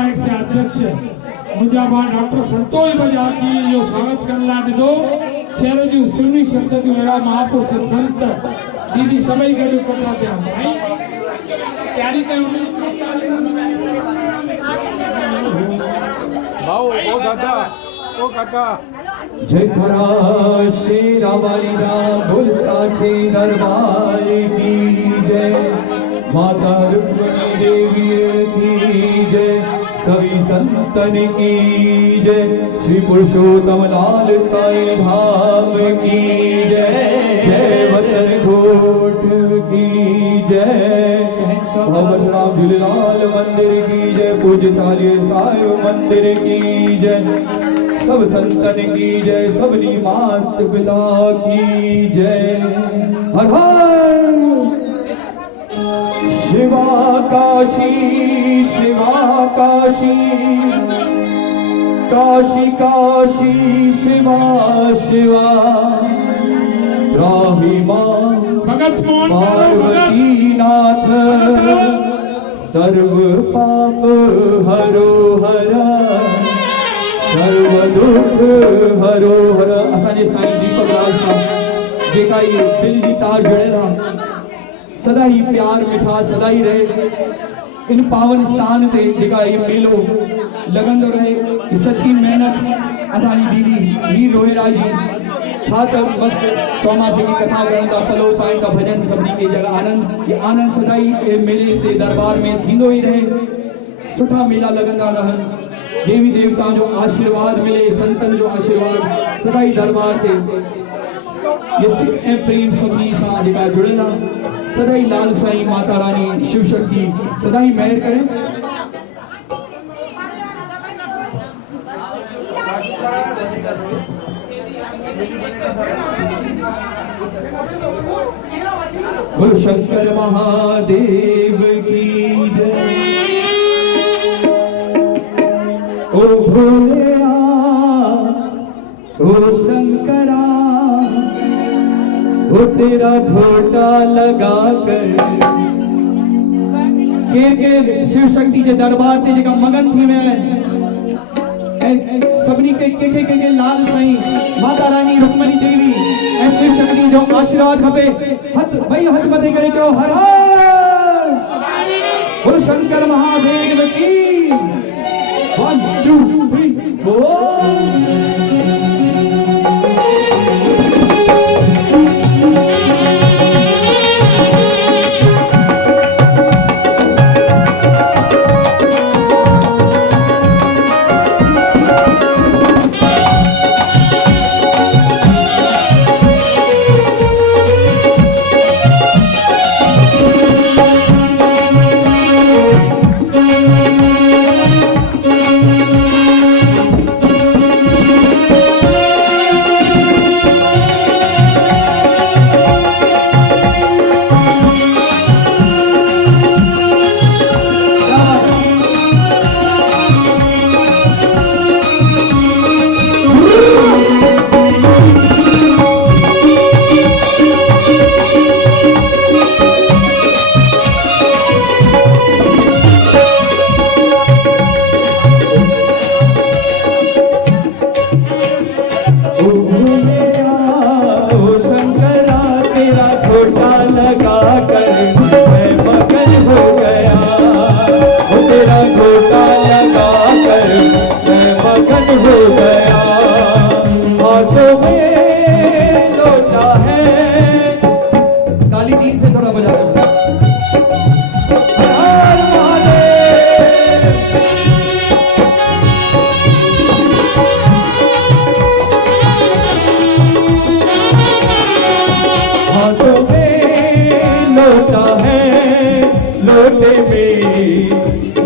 Right से अध्यक्ष मुंहिंजा मां डॉक्टर संतोष बजाज जी जो स्वागत करण लाइ ॾिनो। शहर जूं सुहिणियूं शख़्सियतूं अहिड़ा महापुरुष संत दीदी सभई गॾु कठा थिया। तयारी कयूं भाऊ ओ काका जय खरा शेरा वाली दा बोल साचे दरबार की जय, माता रुक्मिणी देवी की जय, सभी संतन की जय, श्री पुरुषोत्तम लाल साईं धाम की जय, जय वसन घोट की जय, भवन राम झूलेलाल मंदिर की जय, पूज्य चालीहे साहिब मंदिर की जय, सब संतन की जय, सबनी मात पिता की जय। हर हर शिवा काशी शिवा काशी, काशी काशी शिवा शिवा, राही मां भगत मोहन पार्वती नाथ, सर्व पाप हरो हर, सर्व दुख हरो हर। असांजे साईं दीपक राज साहब जेका ये दिल जी तार जुड़ियल आहे, सदा ही प्यार मिठा सदा ही रहे इन पावन स्थान ते जेका ये मेलो लगंदो रहे। ये सच्ची मेहनत असांजी दीदी वीर रोहिरा जी छा त मस्त चौमासे की कथा करण था, पलो पाइन था, भजन सभिनी के जगह आनंद, ये आनंद सदा ही मेले ते दरबार में थींदो ही रहे। सुठा मेला लगंदा रहन, देवी देवता जो आशीर्वाद मिले, संतन जो आशीर्वाद सदा ही दरबार ते ये सिख ऐं प्रेम सभिनी सां जेका जुड़ियल आहे, सदा ही लाल साईं माता रानी शिव शक्ति सदा ही मेहर करें। बोलो शंकर महादेव की जय। ओ भोलेया ओ शंकरा, ओ तेरा घोटा लगा कर के शिव शक्ति के दरबार ते जेका मगन थी में सबनी के लाल साईं माता रानी रुक्मिणी देवी ऐं शिव शक्ति जो आशीर्वाद खपे। हथ भई हथ मथे करे चओ हर हर, बोलो शंकर महादेव की। 1 2 3 4।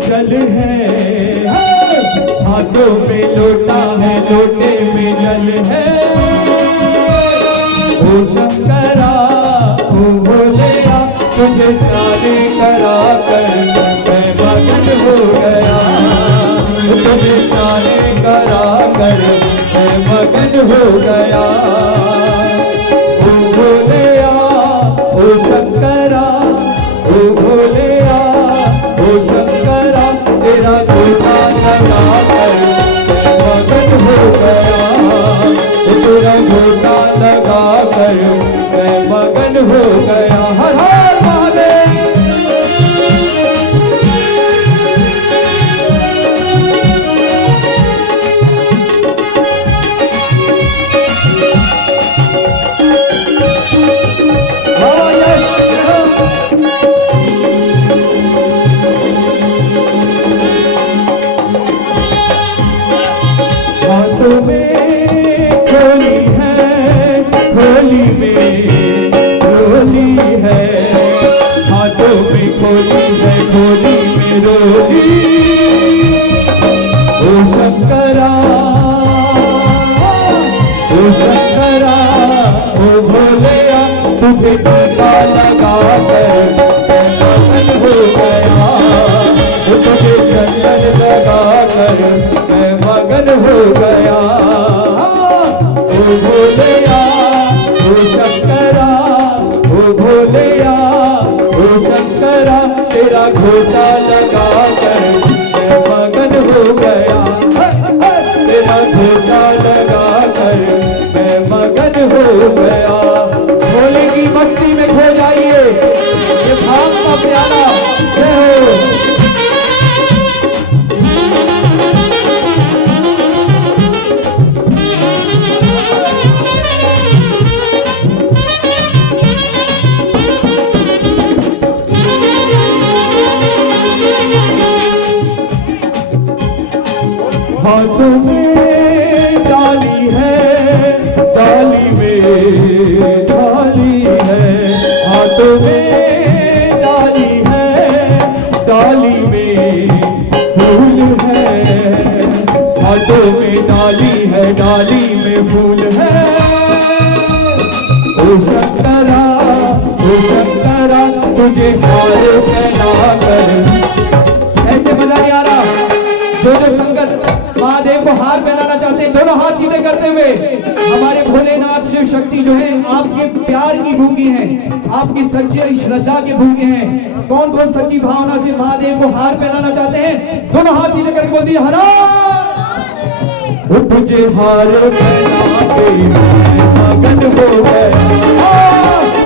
जल है, हाथों में लोटा है, लोटे में जल है। ओ शंकरा ओ भोलेया, तुझे स्नान करा कर मैं मगन हो गया, तुझे स्नान करा कर मैं मगन हो गया। ओ भोलेया ओ शंकरा, ओ भोलेया ओ शंकरा, तेरा घोटा लगा कर मैं मगन हो गया, तेरा घोटा लगा कर मैं मगन हो गया। हर हर महादेव। हाथों में खोली है, खोली में रोली है, हाथों में खोली है, खोली में रोली। ओ शंकरा, ओ शंकरा, ओ भोलेया, तुझे टीका लगा कर मैं मगन हो गया, तुझे चंदन लगा कर मैं मगन हो गया। ओ भोलेया, ओ शंकरा, ओ भोलेया, ओ शंकरा, तेरा घोटा लगा कर मैं मगन हो गया, तेरा घोटा लगा कर मैं मगन हो गया। भोले की मस्ती में खो जाइए, ये भाव का प्यारा जय हो। हाथों में डाली है, डाली में डाली है, हाथों में डाली है, डाली में फूल है, हाथों में डाली है, डाली में फूल है। ओ शंकरा, ओ शंकरा, तुझे हार पहना कर। ऐसे मजा नहीं आ रहा। जो संगत महादेव को हार पहनाना चाहते हैं, दोनों हाथ सीधे करते हुए, हमारे भोलेनाथ शिव शक्ति जो है आपके प्यार की भूखी हैं, आपकी सच्ची श्रद्धा के भूखे हैं। कौन कौन सच्ची भावना से महादेव को हार पहनाना चाहते हैं, दोनों हाथ सीधे करके बोल दिए हरा। तुझे हार पहना के मैं मगन हो गया।